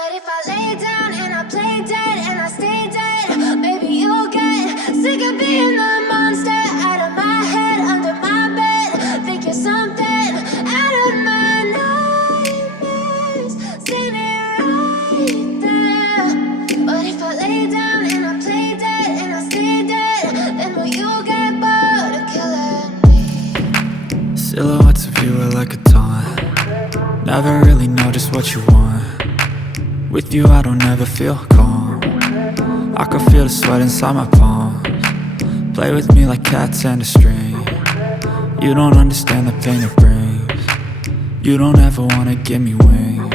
But if I lay down and I play dead and I stay dead, baby, you'll get sick of being the monster out of my head, under my bed. Think you're something out of my nightmares, standing right there. But if I lay down and I play dead and I stay dead, then will you get bored of killing me? Silhouettes of you are like a taunt. Never really know just what you want. With you I don't ever feel calm. I can feel the sweat inside my palms. Play with me like cats and a string. You don't understand the pain it brings. You don't ever wanna give me wings.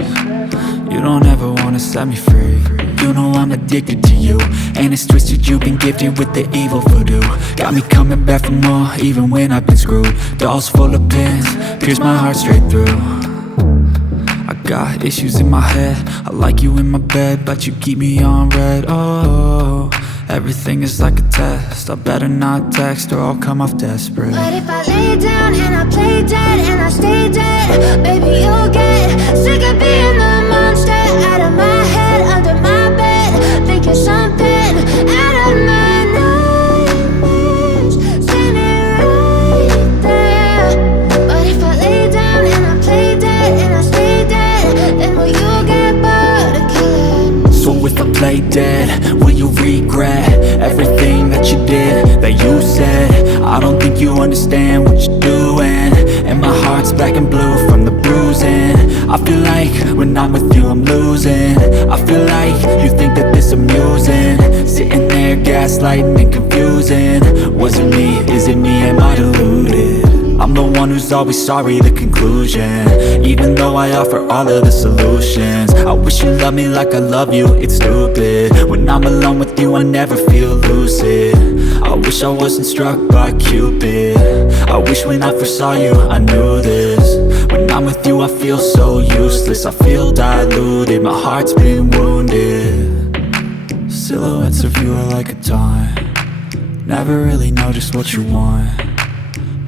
You don't ever wanna set me free. You know I'm addicted to you, and it's twisted, you've been gifted with the evil voodoo. Got me coming back for more, even when I've been screwed. Dolls full of pins, pierce my heart straight through. I got issues in my head, I like you in my bed, but you keep me on red. Oh, everything is like a test. I better not text or I'll come off desperate. But if I lay down and I play dead and I stay dead, baby, you'll get sick of being the monster out of my head, under my bed. Think you're something out of my nightmares, standing right there. But if I lay down and I play dead and I stay dead, then will you get bored of killing me? So if I play dead, will you regret everything that you did, that you said? I don't think you understand what you're doing, and my heart's black and blue from the bruising. I feel like when I'm with you I'm losing. I feel like you think that this amusing, sitting there gaslighting and confusing. Was it me? Is it me? Am I deluded? I'm the one who's always sorry, the conclusion, even though I offer all of the solutions. I wish you loved me like I love you, it's stupid. When I'm alone with you I never feel lucid. I wish I wasn't struck by Cupid. I wish when I first saw you I knew this. When I'm with you I feel so useless, I feel diluted, my heart's been wounded. Silhouettes of you are like a taunt. Never really know just what you want.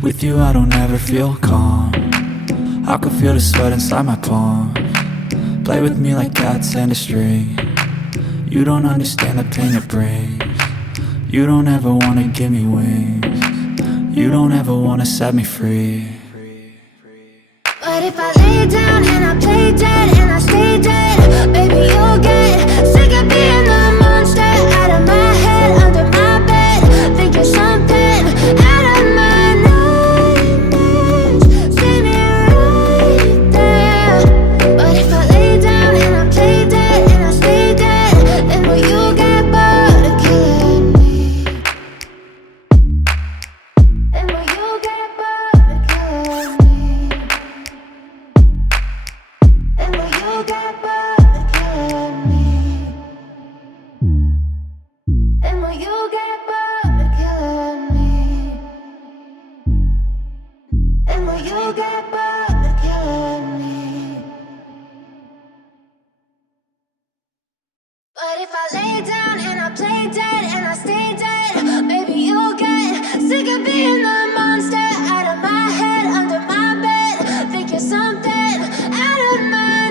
With you I don't ever feel calm. I can feel the sweat inside my palms. Play with me like cats and a string. You don't understand the pain it brings. You don't ever wanna give me wings. You don't ever wanna set me free. But if I lay down and I play dead and I stay dead, baby, you'll get sick of being the monster out of my head, under my bed. Think you're something out of my nightmares, standing right there. But if I lay down and I play dead and I stay dead, then will you get bored of killing me? Then will you get bored of killing me? And will you get bored of killing me? And will you get bored of killing me? And will you get bored of killing me? But if I lay down and I play dead and I stay dead, baby, you'll get sick of being the monster out of my head, under my bed. Think you're something out of my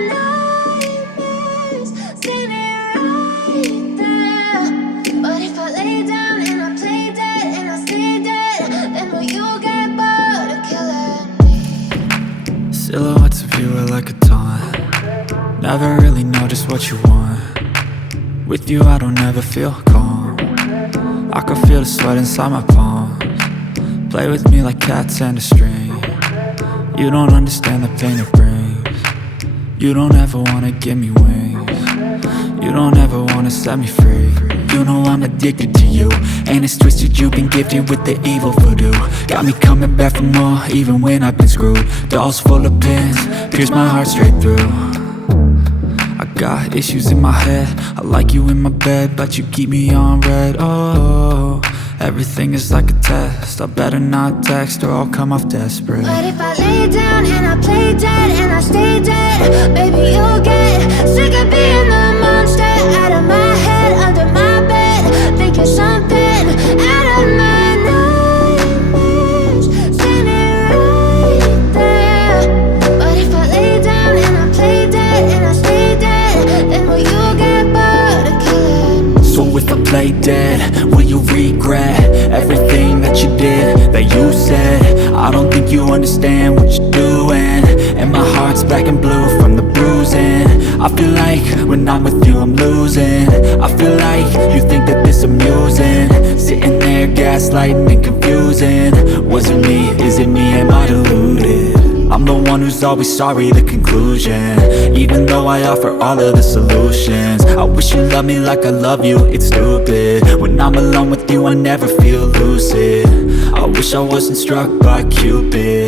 nightmares, standing right there. But if I lay down and I play dead and I stay dead, then will you get bored of killing me? Silhouettes of you are like a taunt. Never really know just what you want. With you I don't ever feel calm. I can feel the sweat inside my palms. Play with me like cats and a string. You don't understand the pain it brings. You don't ever wanna give me wings. You don't ever wanna set me free. You know I'm addicted to you, and it's twisted, you've been gifted with the evil voodoo. Got me coming back for more, even when I've been screwed. Dolls full of pins, pierce my heart straight through. I got issues in my head, I like you in my bed, but you keep me on red. Oh, everything is like a test. I better not text or I'll come off desperate. But if I lay down and I play dead and I stay dead, baby, you'll get sick of being the monster out of my head, under my bed. Think you're something out of my nightmares, standing right there. But if I lay down and I play dead and I stay dead, then will play dead, will you regret everything that you did, that you said? I don't think you understand what you're doing, and my heart's black and blue from the bruising. I feel like when I'm with you I'm losing. I feel like you think that this amusing, sitting there gaslighting and confusing. Was it me? Is it me? Am I deluded? I'm the one who's always sorry, the conclusion, even though I offer all of the solutions. I wish you loved me like I love you, it's stupid. When I'm alone with you I never feel lucid. I wish I wasn't struck by Cupid.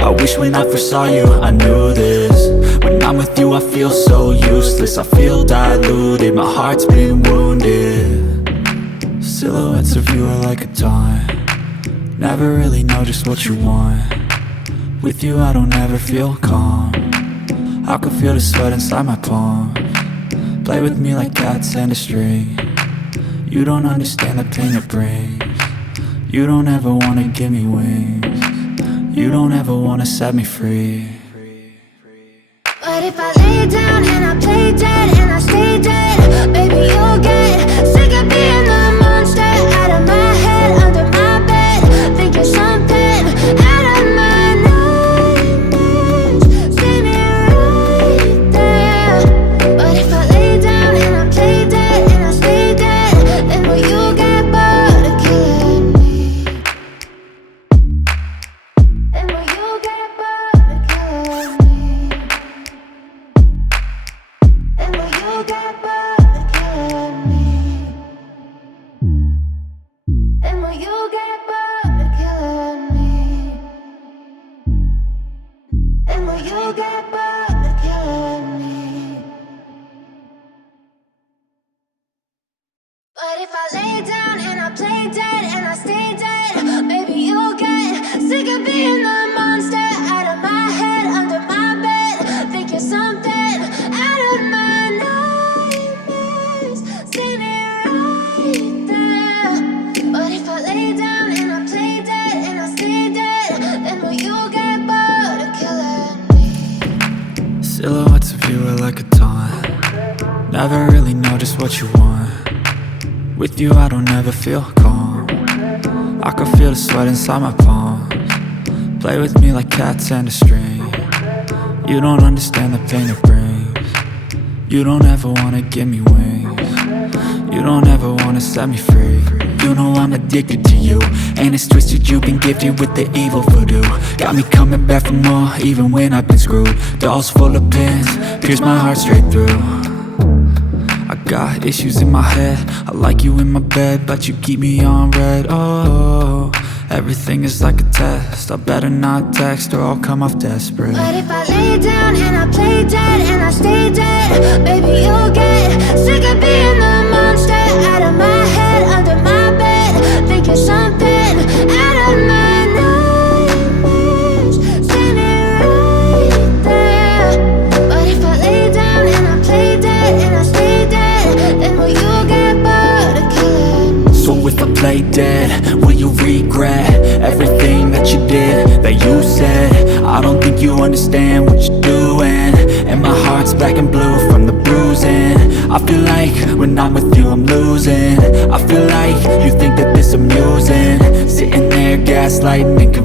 I wish when I first saw you I knew this. When I'm with you I feel so useless, I feel diluted, my heart's been wounded. Silhouettes of you are like a taunt, never really know just what you want. With you I don't ever feel calm, I can feel the sweat inside my palm. Play with me like cats and a string, you don't understand the pain it brings. You don't ever wanna give me wings, you don't ever wanna set me free. But if I lay down and I play dead and I stay dead, baby you'll get sick of being the monster out of my head, under my bed, thinking something out of my nightmares. See me right there. But if I lay down and I play dead and I stay dead, then will you get bored of killing me? Then will you get bored of killing me? And will you get bored of killing me? And will you get bored of killing me? And will you get bored of killing me? But if I lay down and I play dead and I stay dead, baby you'll get sick of being the monster out of my head, under my bed, thinking something out of my nightmares. See me right there. But if I lay down and I play dead and I stay dead, then will you get bored of killing me? Silhouettes of you are like a taunt, never really know just what you want. With you I don't ever feel calm, I can feel the sweat inside my palms. Play with me like cats and a string, you don't understand the pain it brings. You don't ever wanna give me wings, you don't ever wanna set me free. You know I'm addicted to you, and it's twisted, you've been gifted with the evil voodoo. Got me coming back for more, even when I've been screwed. Dolls full of pins, pierce my heart straight through. I got issues in my head, I like you in my bed, but you keep me on red. Oh, everything is like a test, I better not text or I'll come off desperate. But if I lay down and I play dead and I stay dead, baby you'll get sick of being the monster out of my head, under my bed, thinking something out of my nightmares. See me right there. But if I lay down and I play dead and I stay dead, then will you get bored of killing me? So if I play dead, will you regret everything that you did, that you said? I don't think you understand what you're doing, and my heart's black and blue from the bruising. I feel like when I'm with you I'm losing. I feel like you think that this amusing, sitting there gaslighting and confusing.